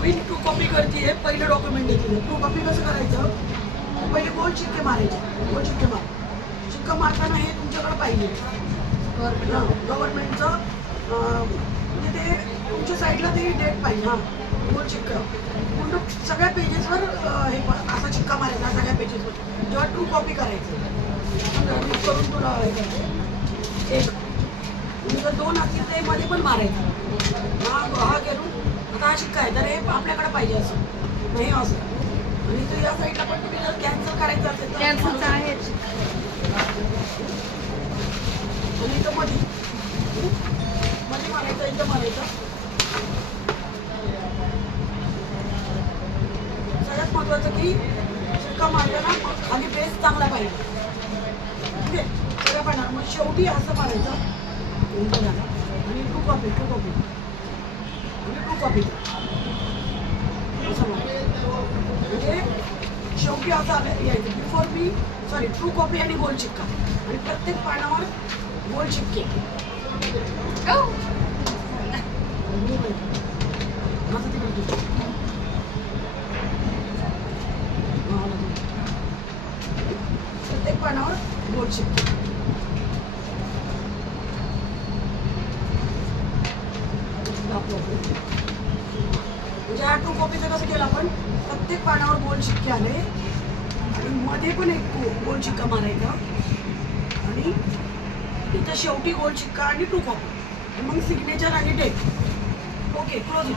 true copy करते पहिले document येते ट्रू कॉपी कसं करायचं पहिले गोल शिक्के मारायचे गोल शिक्के मार शिक्का मारताना हे तुमच्याकडे पाहिजे गव्हर्नमेंटचं म्हणजे ते तुमच्या साईडला ते डेट पाहिजे हां गोल शिक्का पूर्ण सगळ्या पेजेसवर हे असा शिक्का मारायचा सगळ्या पेजेसवर जेव्हा ट्रू कॉपी करायचं करून तुला हे करते एक जर दोन असतील ते मध्ये पण मारायचं हा घेऊन आता हा शिक्का आहे तर हे आपल्याकडे पाहिजे असं नाही असं आणि तो या साईडला पण तुम्ही जर कॅन्सल करायचं असेल तर कॅन्सलचं आहे आणि इथं मध्ये मारायचं इथं मारायचं सगळ्यात महत्त्वाचं की शिक्का मारताना खाली बेस चांगला पाहिजे ठीक आहे सगळ्या पाहणार मग शेवटी असं मारायचं आणि ट्रू कॉपी म्हणजे शेवटी असं आलं यायचं before me sorry true copy आणि गोल शिक्का आणि प्रत्येक पानावर गोल शिक्के प्रत्येक पानावर गोल शिक्के म्हणजे हा ट्रू कॉपीचं कसं केलं आपण प्रत्येक पानावर गोल शिक्के आले आणि मध्ये पण एक गोल शिक्का मारायचा आणि इथं शेवटी गोल शिक्का आणि ट्रू कॉपी मग सिग्नेचर आणि डेट ओके क्लोज